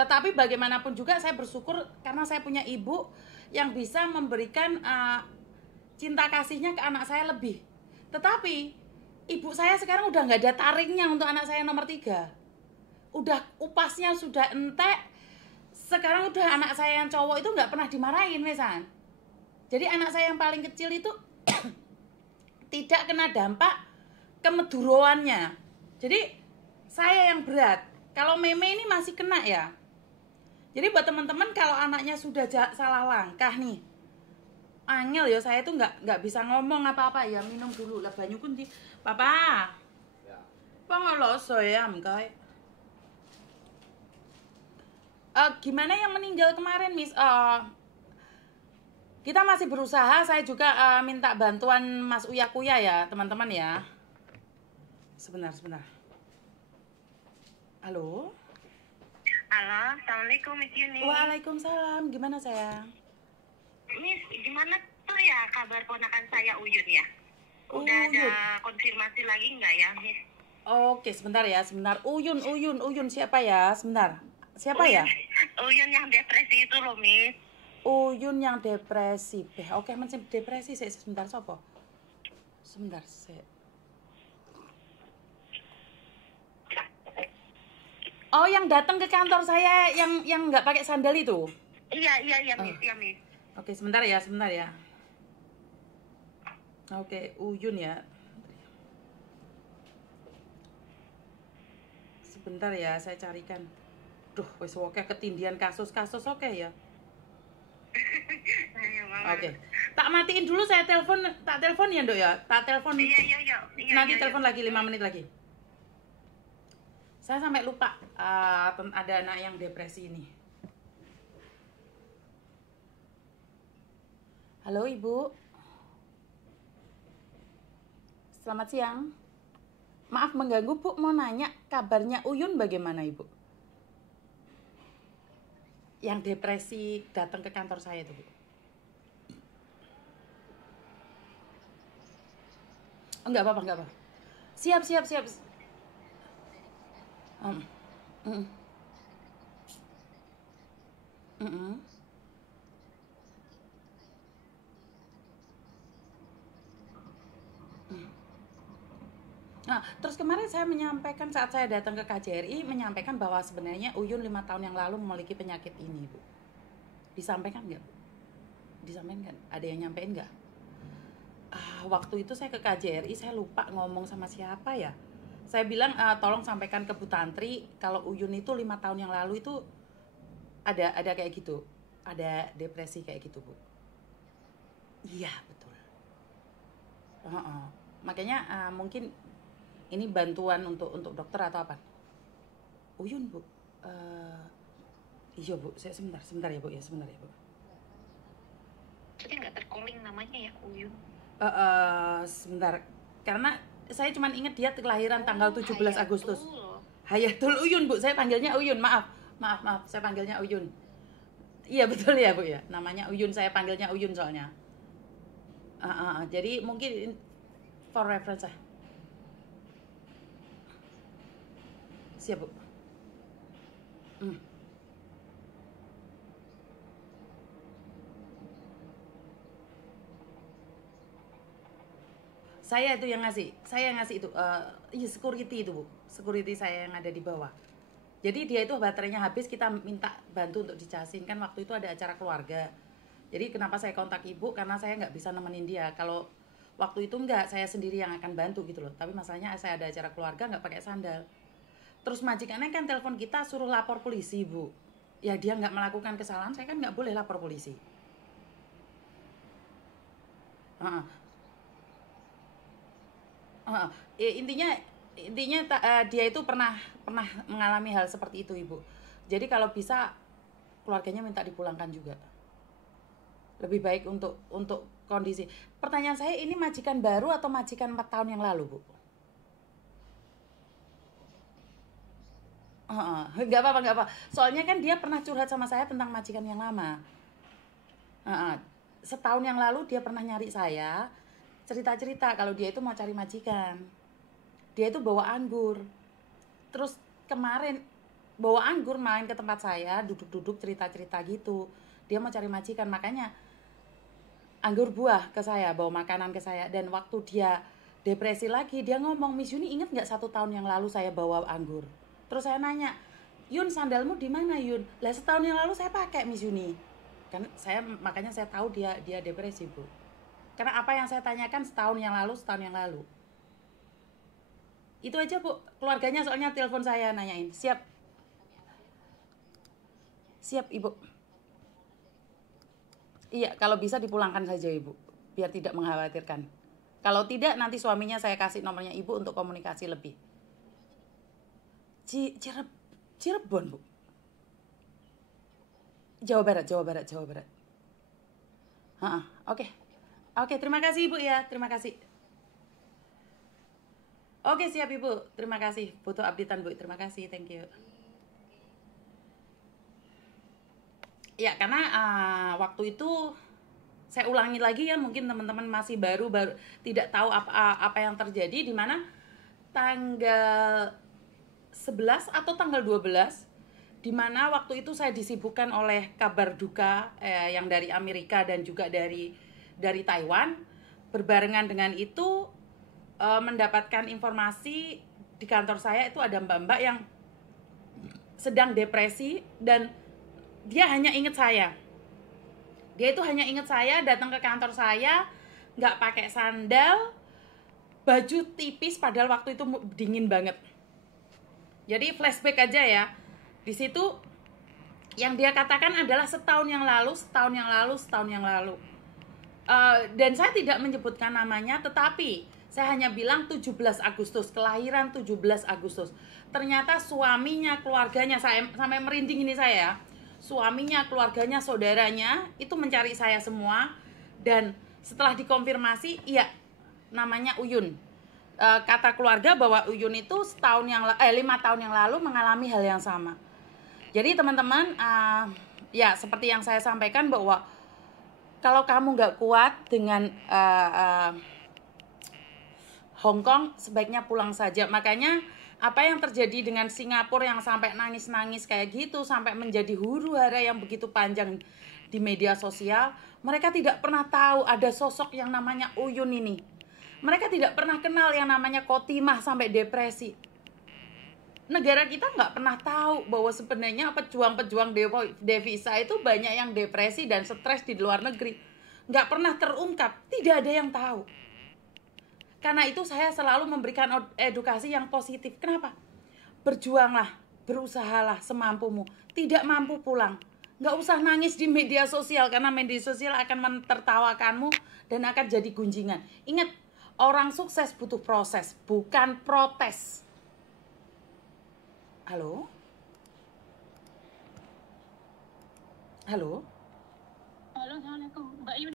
Tetapi bagaimanapun juga saya bersyukur karena saya punya ibu yang bisa memberikan cinta kasihnya ke anak saya lebih. Tetapi ibu saya sekarang udah nggak ada taringnya untuk anak saya nomor 3. Udah upasnya sudah entek. Sekarang udah anak saya yang cowok itu nggak pernah dimarahin, Mesan. Jadi anak saya yang paling kecil itu tidak kena dampak kemeduroannya. Jadi saya yang berat. Kalau meme ini masih kena ya. Jadi buat teman-teman kalau anaknya sudah salah langkah nih, angel ya, saya tuh nggak bisa ngomong apa-apa ya. Minum dulu lah banyu kunci. Papa. Ya. Pangoloso ya, mkai. Gimana yang meninggal kemarin, Miss? Kita masih berusaha. Saya juga minta bantuan Mas Uya Kuya ya, teman-teman ya. Sebentar. Halo. Halo, assalamualaikum Miss Yuni. Waalaikumsalam. Gimana sayang? Miss, gimana tuh ya kabar ponakan saya Uyun ya? Udah ada konfirmasi lagi nggak ya, Miss? Oke, sebentar ya, sebentar. Uyun siapa ya? Sebentar. Siapa ya? Uyun yang depresi itu loh, Miss. Uyun yang depresi. Oke, macam depresi saya sebentar sopo. Sebentar saya. Oh, yang datang ke kantor saya yang nggak pakai sandal itu? Iya, Miss, iya, Miss. Oke, sebentar ya. Oke, Uyun ya. Sebentar ya, saya carikan. Duh, wes oke ketindian kasus-kasus oke ya. Oke. Tak matiin dulu, saya telepon ya, Nduk ya. Tak telepon. Iya. Nanti telepon lagi 5 menit lagi. Saya sampai lupa ada anak yang depresi ini. Halo Ibu. Selamat siang. Maaf mengganggu Bu, mau nanya kabarnya Uyun bagaimana Ibu? Yang depresi datang ke kantor saya itu Bu. Enggak apa-apa. Siap. Nah, terus kemarin saya menyampaikan saat saya datang ke KJRI, menyampaikan bahwa sebenarnya Uyun 5 tahun yang lalu memiliki penyakit ini, Bu. Disampaikan nggak, Bu? Disampaikan? Ada yang nyampein nggak? Waktu itu saya ke KJRI, saya lupa ngomong sama siapa ya. Saya bilang, tolong sampaikan ke Bu Tantri, kalau Uyun itu 5 tahun yang lalu itu ada kayak gitu. Ada depresi kayak gitu, Bu. Iya, betul. Makanya mungkin ini bantuan untuk dokter atau apa? Uyun, Bu. Iya, Bu. Saya sebentar ya, Bu. Sebentar ya, Bu. Jadi nggak tercalling namanya ya, Uyun? Sebentar. Karena saya cuma ingat dia kelahiran tanggal 17 Agustus. Hayatul Uyun, Bu. Saya panggilnya Uyun. Maaf. Saya panggilnya Uyun. Iya, betul ya, Bu ya. Namanya Uyun, saya panggilnya Uyun soalnya. Jadi mungkin for reference lah. Siap, Bu. Saya itu yang ngasih. Saya ngasih itu. Security itu, Bu. Security saya yang ada di bawah. Jadi dia itu baterainya habis, kita minta bantu untuk dicasin. Kan waktu itu ada acara keluarga. Jadi kenapa saya kontak Ibu? Karena saya nggak bisa nemenin dia. Kalau waktu itu enggak, saya sendiri yang akan bantu gitu loh. Tapi masalahnya saya ada acara keluarga nggak pakai sandal. Terus majikannya kan telepon kita suruh lapor polisi, Bu. Ya dia nggak melakukan kesalahan, saya kan nggak boleh lapor polisi. Intinya dia itu pernah mengalami hal seperti itu, Ibu. Jadi kalau bisa keluarganya minta dipulangkan juga. Lebih baik untuk kondisi. Pertanyaan saya, ini majikan baru atau majikan 4 tahun yang lalu, Bu? Nggak apa-apa. Soalnya kan dia pernah curhat sama saya tentang majikan yang lama. Setahun yang lalu dia pernah nyari saya, cerita-cerita kalau dia itu mau cari majikan. Dia itu bawa anggur. Terus kemarin bawa anggur main ke tempat saya, duduk-duduk cerita-cerita gitu. Dia mau cari majikan, makanya anggur buah ke saya, bawa makanan ke saya. Dan waktu dia depresi lagi, dia ngomong, Miss Yuni inget nggak 1 tahun yang lalu saya bawa anggur? Terus saya nanya, Yun sandalmu di mana Yun? Lah 1 tahun yang lalu saya pakai Miss Yuni. Kan makanya saya tahu dia depresi, Bu. Karena apa yang saya tanyakan setahun yang lalu. Itu aja, Bu. Keluarganya soalnya telepon saya nanyain. Siap, Ibu. Iya, kalau bisa dipulangkan saja, Ibu. Biar tidak mengkhawatirkan. Kalau tidak, nanti suaminya saya kasih nomornya Ibu untuk komunikasi lebih. Cirebon, Bu. Jawa Barat. Oke, terima kasih, Ibu ya. Terima kasih. Oke, siap, Ibu. Terima kasih. Butuh updatean, Bu. Terima kasih. Thank you. Ya, karena waktu itu saya ulangi lagi ya, mungkin teman-teman masih baru tidak tahu apa yang terjadi, di mana tanggal 11 atau tanggal 12, di mana waktu itu saya disibukkan oleh kabar duka yang dari Amerika dan juga dari Taiwan. Berbarengan dengan itu mendapatkan informasi di kantor saya itu ada mbak-mbak yang sedang depresi dan dia hanya ingat saya. Dia itu hanya ingat saya, datang ke kantor saya, nggak pakai sandal, baju tipis, padahal waktu itu dingin banget. Jadi flashback aja ya. Di situ yang dia katakan adalah setahun yang lalu. Dan saya tidak menyebutkan namanya, tetapi saya hanya bilang 17 Agustus, kelahiran 17 Agustus. Ternyata suaminya, keluarganya, saya sampai merinding ini saya. Suaminya, keluarganya, saudaranya itu mencari saya semua, dan setelah dikonfirmasi, iya, namanya Uyun. Kata keluarga bahwa Uyun itu 5 tahun yang lalu mengalami hal yang sama. Jadi teman-teman, ya seperti yang saya sampaikan bahwa kalau kamu nggak kuat dengan Hong Kong, sebaiknya pulang saja. Makanya apa yang terjadi dengan Singapura yang sampai nangis-nangis kayak gitu, sampai menjadi huru-hara yang begitu panjang di media sosial, mereka tidak pernah tahu ada sosok yang namanya Uyun ini. Mereka tidak pernah kenal yang namanya Kotimah sampai depresi. Negara kita nggak pernah tahu bahwa sebenarnya pejuang-pejuang devisa itu banyak yang depresi dan stres di luar negeri. Nggak pernah terungkap, tidak ada yang tahu. Karena itu saya selalu memberikan edukasi yang positif. Kenapa? Berjuanglah, berusahalah semampumu. Tidak mampu pulang, nggak usah nangis di media sosial, karena media sosial akan mentertawakanmu dan akan jadi gunjingan. Ingat, orang sukses butuh proses, bukan protes. Halo? Halo, Assalamualaikum. Mbak Yuni.